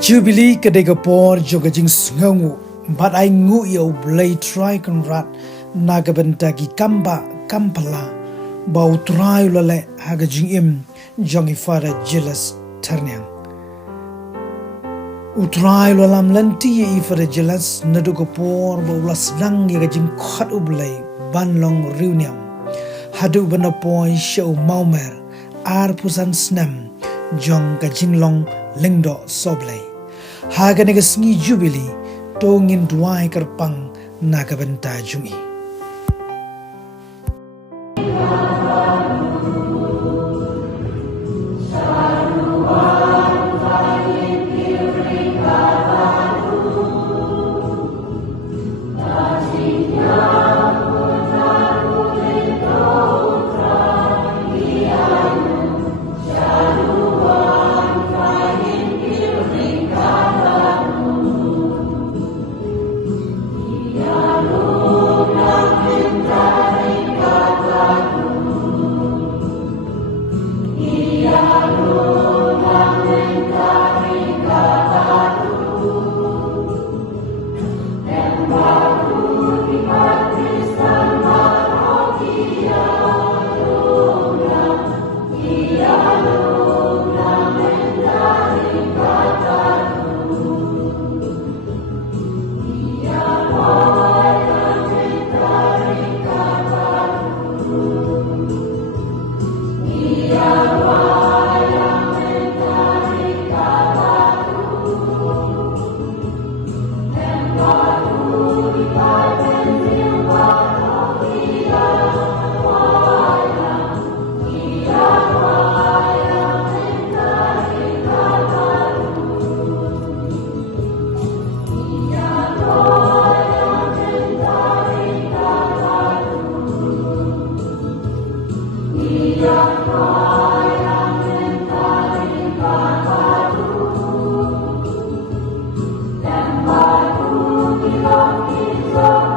Jubilee kadega por joga jing sngangu but I ngu yo blay try kan rat nagabentagi kamba kampala bau try lale haga jing im jongi fara jealous ternyang utray lalam lanti ye ifara jealous nadugo por bau lasnang ye jing khat ublay banlong riuniam hadu bana poi show maumer ar pusan snem jong ka jinglong lengdo soblay haga nega sngi Jubilee tongin duai kerpang nagabenta jungi Lord.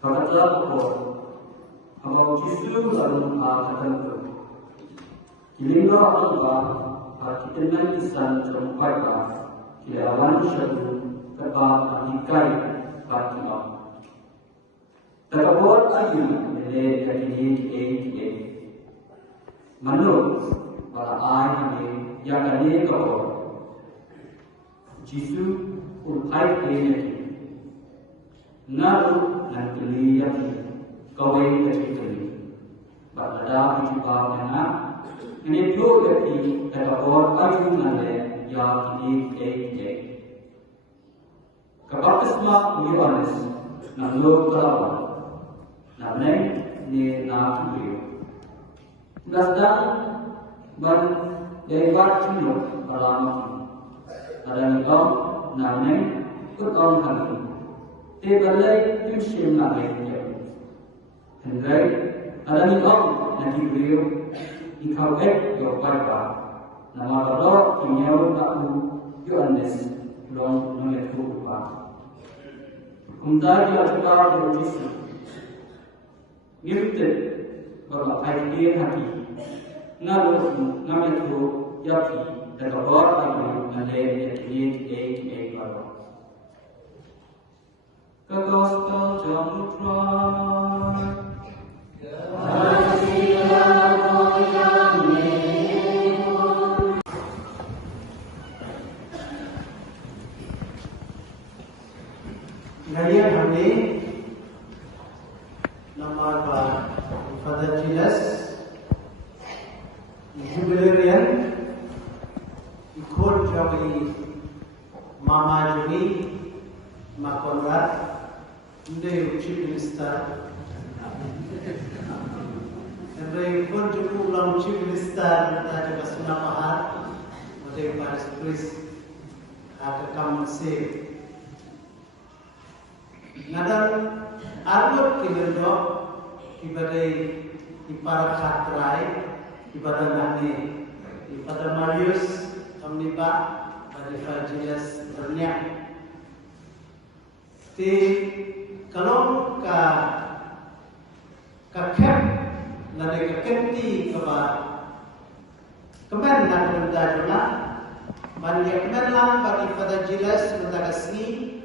Kapatlah ko, ang Jisu dalam tertentu. Kilingga Allah kita isan terumpai kila awan syadu keba adikai batia. Takabot ayu mele kaki Manut para ai yang kani kabot. Jisu ulai ini naru dan kelihatan kawai kecil pada dijual mana ini dua lagi terkabur ayu nale yang ini kebakas mak uyanes nalu kerabat namanya ni nak beliau nasdaq ban lebar cunuk alam ada nikah namanya kutong kali Tebalai Yushim Nagaya. Hendrai, ada ni orang nanti beliau ikawet yo pada nama kalau kinyau tahu yo andes long nolak rupa. Kumda dia juga berjisi. Nirte bapak idea hati. Nalu ngamet ru yapi dan kabar ayu nale ni baru. The Gospel of Luke. Gaya kami nama Father Giles, Jubilarian, ikut kami Mama Juni, Makonrad. Hindi Chief Minister. Hindi pun cukup ulang Chief Minister kita juga sudah mahal. Mesti Paris Pris ada kamusi. Nadan arut kinendo ibadai iparakat rai ibadah nani ibadah Marius omniba dari Fajilas terniak. Di kalau kek nanti kekenti kemen nak benda juga, mandi kemen lang bagi pada jelas benda kesini,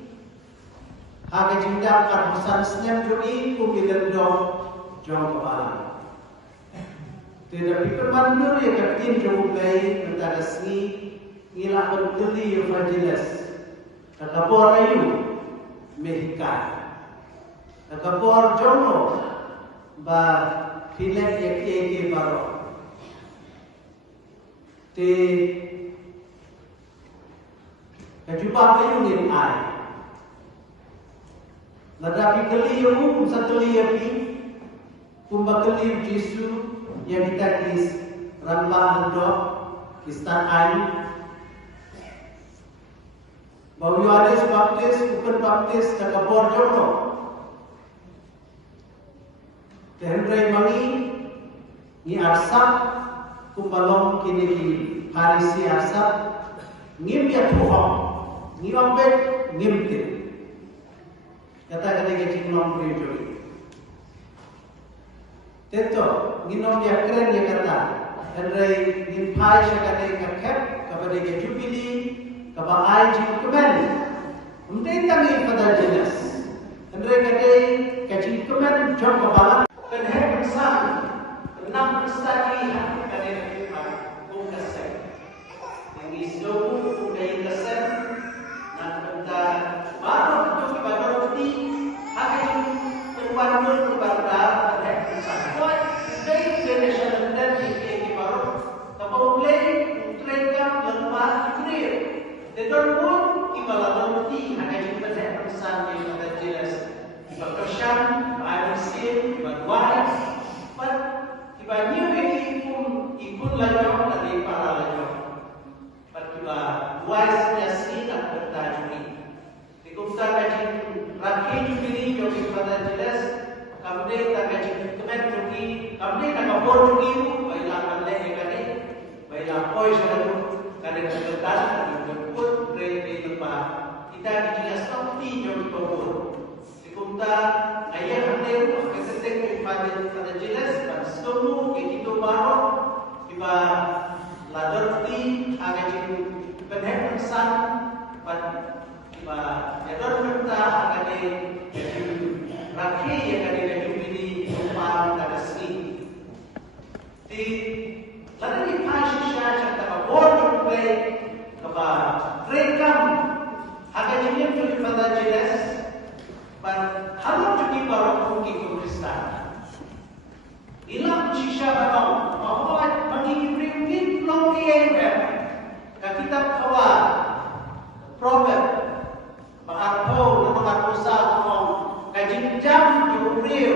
harga jindak karbosan senyap juri kumilan dong jong kepala. Tidak berkeman nur yang ketin jauh lagi benda kesini, ngilah berdeli pada jelas, kakapor ayu. Mehika, kapor jono ba filet yaki baro. Te kajupa kayu ni ay. Ladapi keliu satu liapi, kumba keliu Jisu yang kita kis rambang do kistan ay. Bahwa Yohanes Baptis bukan Baptis jaga borjono. Hendrai mangi ni arsap kumbalong kini ki harisi arsap ngim ya Tuhan ngim bet ngim tin. Kata kecing long beri. Tentu nginom ya keren ya kata. Hendrai ngim pai syakade kakep kepada ke Jubili. Kapag ay kemen, hindi kami pada jelas. Hindi kadai kacing kemen jom kepala. Kenapa besar? Enam studi kadai kasih. Yang isdoku dari kasih, nak benda baru tu baru ni, akan berwarna kadai besar. Buat dari generasi dan di baru, tapi mulai kam lemah clear. They don't want ibalaloti hanya ibadah pesan yang ada jelas ibadah persian, ibadah sin, ibadah waras, but ibadahnya lagi pun ikut lajang dari para lajang. kami nakabor niyo, baila kanle kani, baila koy sa ito, kani nagkatan, nagkapot, pre pa, kita dijelas pasti jauh tobor. Sekumta ayah haneu, kesetek pada jelas, pada semua kita baru, iba ladorti, agak jadi penhen san, pada iba lador kita agak jadi rakyat yang ada di jubili umpan pada sini. Di lalu di pasisya yang tak boleh play keba rekam agak jadi yang pada jelas, pada halu juga baru mungkin Kristen. Ilang sisya baru, bahwa mengikuti mungkin long yang kita kawal problem baharu nomor usaha ngomong kajing jam jumriu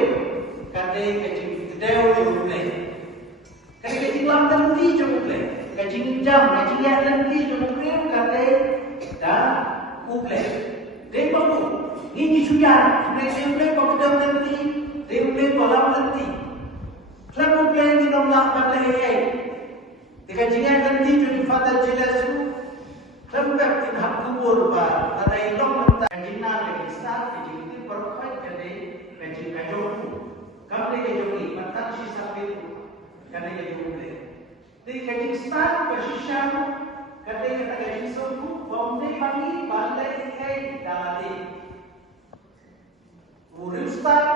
kadai kajing kedeu jumriu kadai kajing lam nanti jumriu kajing jam kajing ya nanti jumriu kadai dah kuble dei babu ni suya dei babu dah nanti dei balam nanti lalu plan ni nomor padai kajing ya nanti jadi fatal jelasu lembab tinhak kubur ba kadai long nanti kajing na lagi start kajing berkait kadai kajing kajoku kadai kajoki mantap si sapit kadai kajoki di kajing start bersisam kadai kajing soku bomde bagi balai kai dalade urus start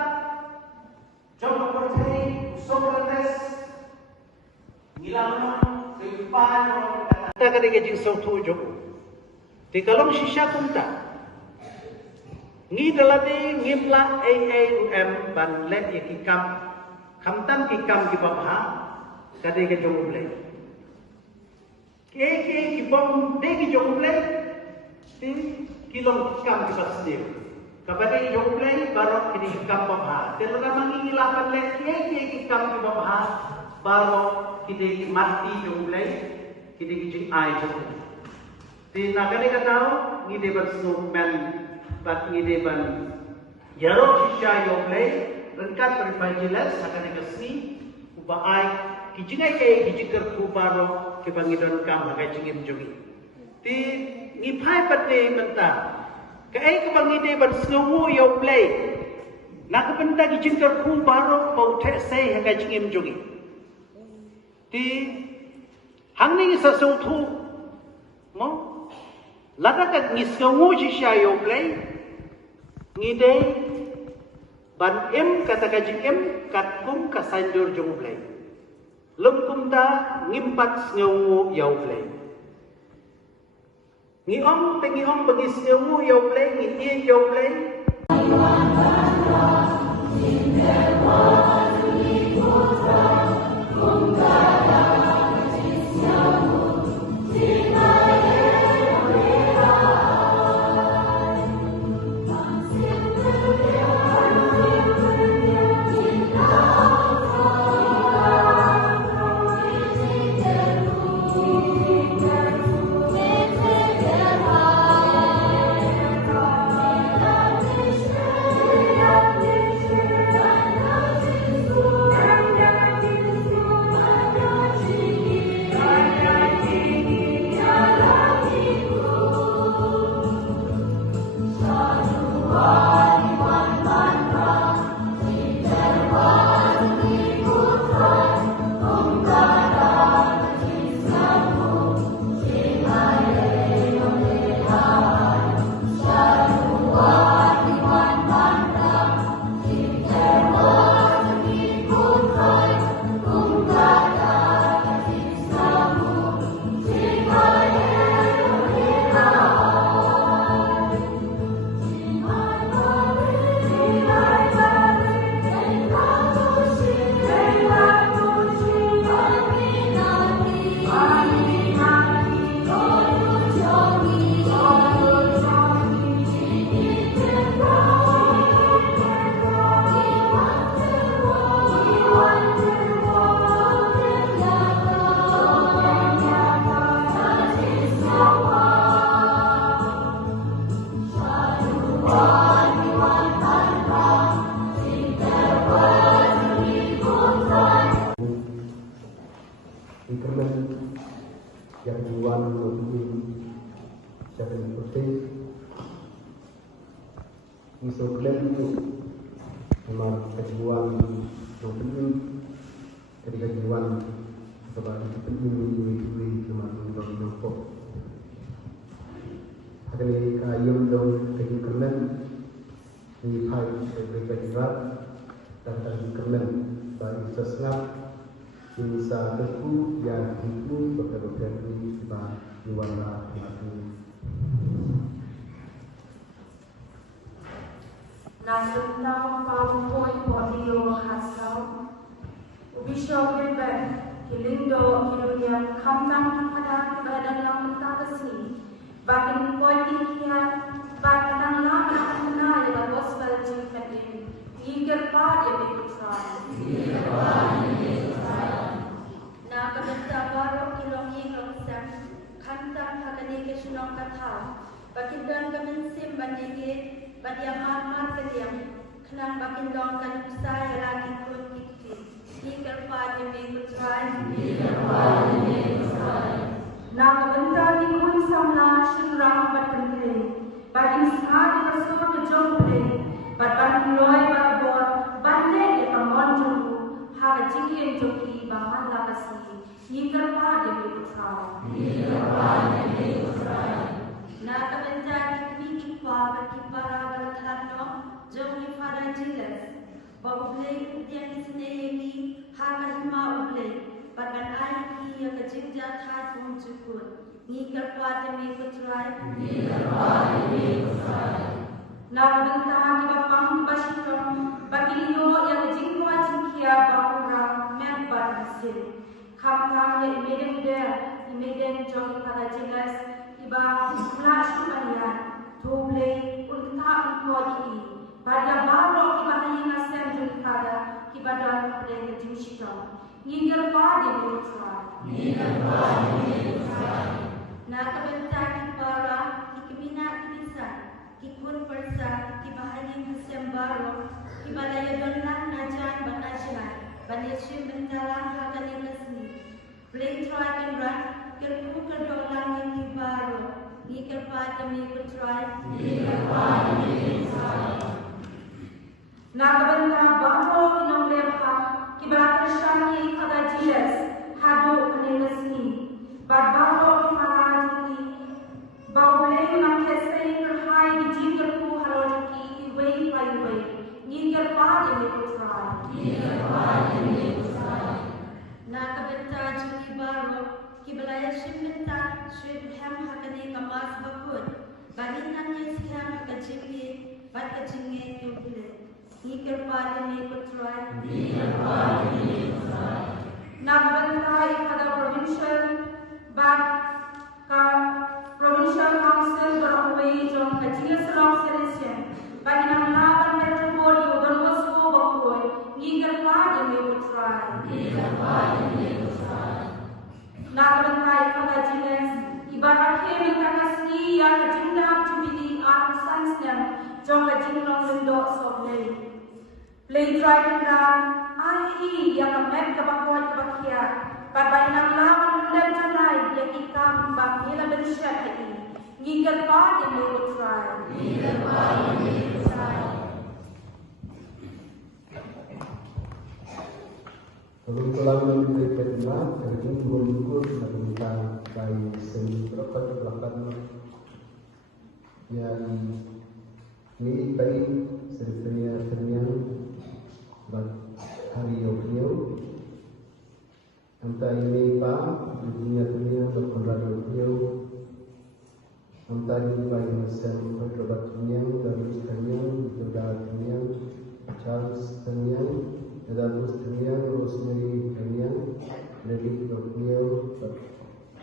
jom bertani Socrates ngilang kehidupan kata kadai kajing soku joku di kalong sisa kunta ngi dalade ngimla AAUM ban let yakikam kamtan kikam ki babha kade ke jogle ke ki bom de ki jogle tin kilong kikam ki basdir kabade jogle baro kini kikam babha telra mangi ngilapan let ke kikam ki babha baro kide ki mati jogle kide ki jing ai jogle tin nakade katao ngi de ban snowman bat ngide ban yarok shisha yogle rengkat berfajilas akan ekasi ubaai kijingai ke kijikar kubaro ke bangidon kam agai jingin jogi ti ngipai pate menta ke ai ke bangide ban snowmu yogle nak benda kijikar kubaro bau the sei agai jingin jogi ti hangning sa sautu mo lada kat ngisnowmu shisha yogle ngide ban em kata kajing em kat kum kasanjur jong play lum kum da ngimpat sngewu yaw play ngi om te ngi om bagi sngewu yaw play ngi ie yaw play secara penting isu klaim itu memang kejuan yang penting ketika kejuan sebab itu penting cuma untuk nampak hari ini kayum dong kejuan di pai berkejuan dan kejuan bagi sesuatu Insa teku yang itu bekerja di sebab juara mati. Nasunau pawoi podio hasau. Ubisho gilben kilindo kilunya kamnam pada badan yang mentakasi. Bakin poin kia bakin ang lama na yang gospel jikatin. Iger pa dia berusaha. Na kabenta baro kilongi longsam kantang hakani ke sunong katau bakin dan kaminsim banege badia mar kediam kenang bakin long kan usai lagi kun kikki iker pa de me kutrai na kabenta di kun samla shimrang batengre bakin sahadi rasul ke jombre batban loy batbor bande e kamon jumbu ha jingien joki bahan lakasi iker pa de me kutrai na kabenta di Father, Kipara, Balatano, Jogi Father Jesus, Boblay, Tianisi, Hakahima Oblay, Bagan Aiki, Yakajinja, Tatum Chukun, Nika Pata Mikutrai, Nabanta, Nibapang Bashikam, Bagilio, Yakajingwa Jinkia, Bakura, Medbar City, Kamkam, Immediate Jogi Father Jesus, Iba, Flash Manian. Doble ulta ukodi pada baro kibahayi ngasem julikada kibadal kapre jimshito nginger pa de mutra na kabenta kibara kibina kibisa kikun persa kibahayi ngasem baro kibalaya donlan najan banajai baneshim bentalang hakani kasni play try and run kerku kerdolang kibaro Iker pada minggu try. Nakabenta baho inong lepha kibakar shani kada jiles hado kanegasni bad baho imaraji baule nang kesai kerhai di jinger ku haloriki iwei pai wei iker pada minggu try. Nakabenta juni baro Kibalaya Shiminta should ham hakane kamas bakun. Balinan yes ham hakajingi, but kajingi yubile. Nikir pali me kutrai. Nagbantai kada provincial provincial council berawai jom kajingi serang selection. Baginang laban metropolio bermusuh bakun. Nikir pali me kutrai. Nagbantai kada jiles ibarat ke mentakasi yang jindak jubili arusan sedang jong jinglong lendok soblay play driving ran ai yang met kabakot kabakia babai nang lawan lendam janai yang ikam bak hila bensyat ini ngigal pa di lewat try Kalau dalam memberi perintah, kerana berikut tentang bayi seni berapa belakang yang ini bayi serinya hari yogyau, antara ini pak dunia berkolar yogyau, antara ini bayi mesin berkolar dunia dari dunia Charles dunia Dalam Australia, Rosemary Kenya, Lady Procleo,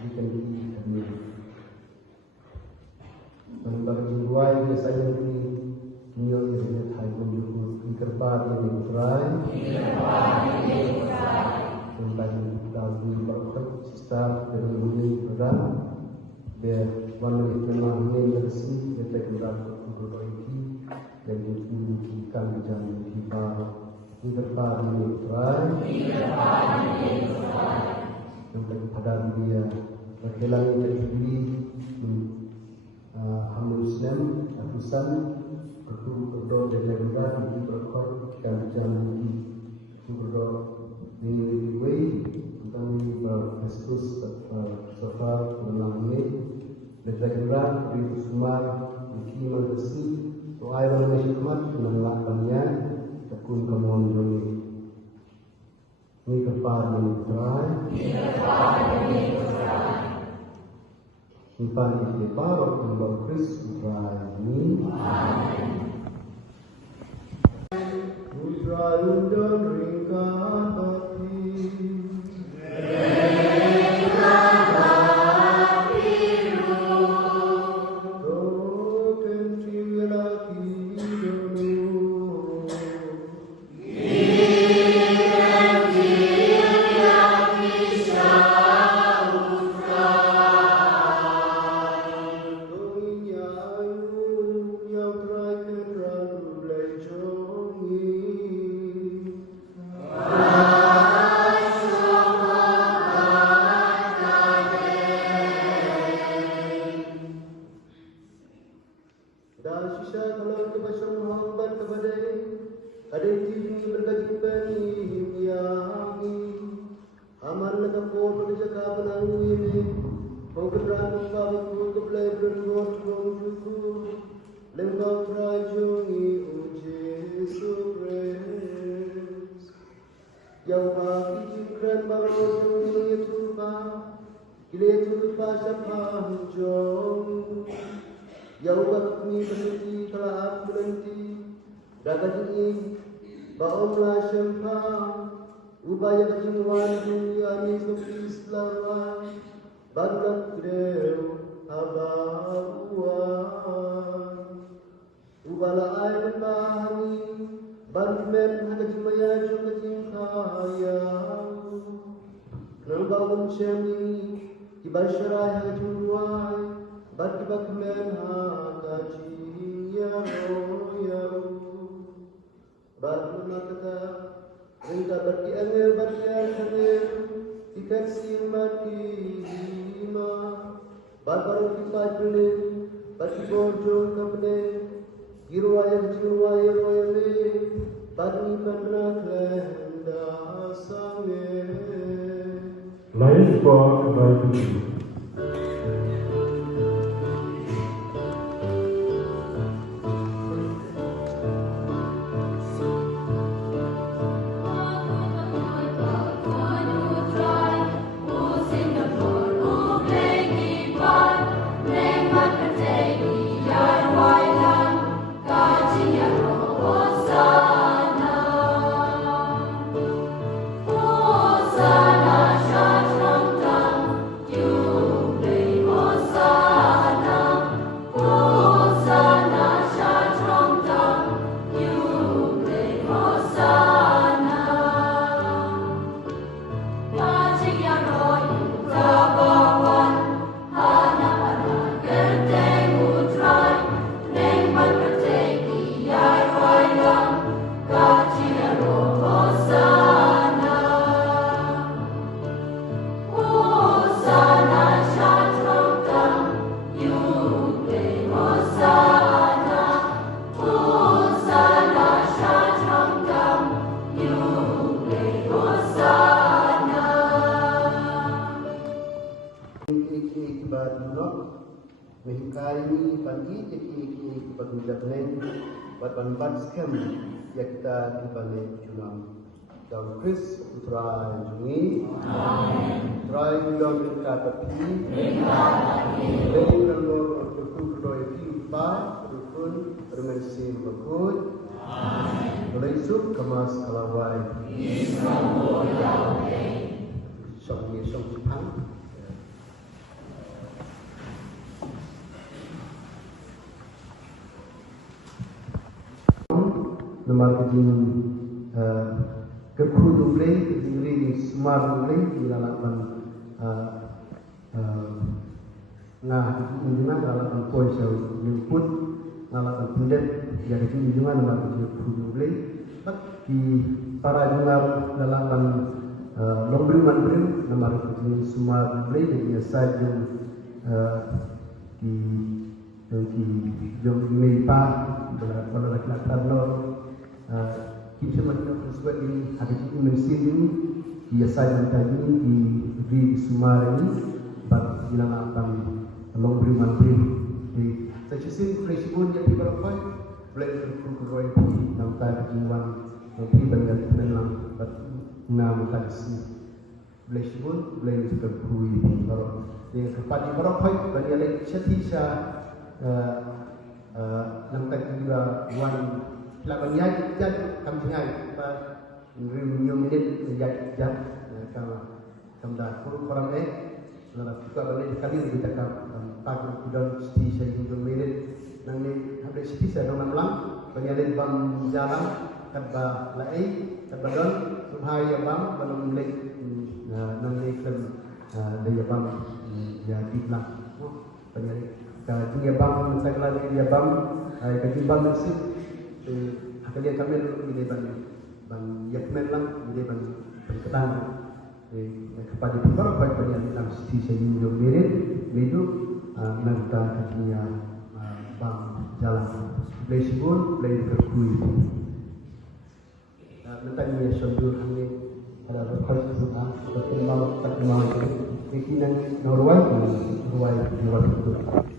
Dikandi Kenya. Bagi jiwai biasanya di New York dengan Thai Bunduk Interpar yang berperan. Bagi Daudi Berkat, Sistar dari Bumi Peran. Biar warna itu memang bersih, kita gunakan untuk ini dan kita jangan dibahas. Interpar yang berperan. Yang pada dia berkelangan terpilih Pusan Kedua Delegara di Berkor dan Janji Kedua di Way tentang Festus serta menangani Delegara di Sumar di Kiman Besi Tuai Malaysia menelakannya tekun kemon doni ni kepada Simpan di parok kembang Kristus ini. Putra undang ringkat hati. Upaya kejimuan dunia Islam Banyak Dew Abahuan Ubala air bahani Bantumen Hakajimaya Jukajimkaya Nambawun Cemi Kibasharai Hakajimwai Bakibakmen Hakajiyaro Bakmunakata Rinta bagi angel bagi angel ikan simati lima baru kita julen bagi bojong kamne giruaya royale bagi kanak lenda sange Life for bagi Skam yang kita dibalik junam dalam Kristus putra jungi try dalam kita tapi dalam Lord berkut doa kita berkut bermersi berkut boleh isuk kemas kalawai song Tuhan Nama kejin kekudu play kejin reading smart play di lalapan nah kejin lalapan poin saya input lalapan pendet yang kejin jungan nama kejin kekudu play di para jungar lalapan lombri manbrim nama kejin smart play jadi saja di jom email pa kalau lagi lo kita macam sebab ini ada di mesin dia saya tadi di Sumar ini bab bilang apa long beri mantri di sesi fresh pun dia tidak apa boleh berkumpul di nampak jiwan nanti banyak penelang nama taksi boleh pun boleh berkumpul kalau dia kepada berapa banyak lagi setisha nampak juga wan Laban yai jad kam singai pa rim nyom minit yai jad kam da kur koram la ka bale kali kita ka pak don sti sai nyom minit nang ni habe sti sa dong lam penyalin bang jalan kadba lai kadba don subhai bang balum lek nang ni kan dia bang ya ditlah penyalin ka dia bang sagla dia bang ai ka bang sip Kalian kami ini ban yakmen lang ini ban perketan kepada para pelajar yang dalam sisi senyum mirin itu nanti kajinya bang jalan play sebun play berkui nanti ni sebelum kami ada berkali berkali tak mau ini nanti norway itu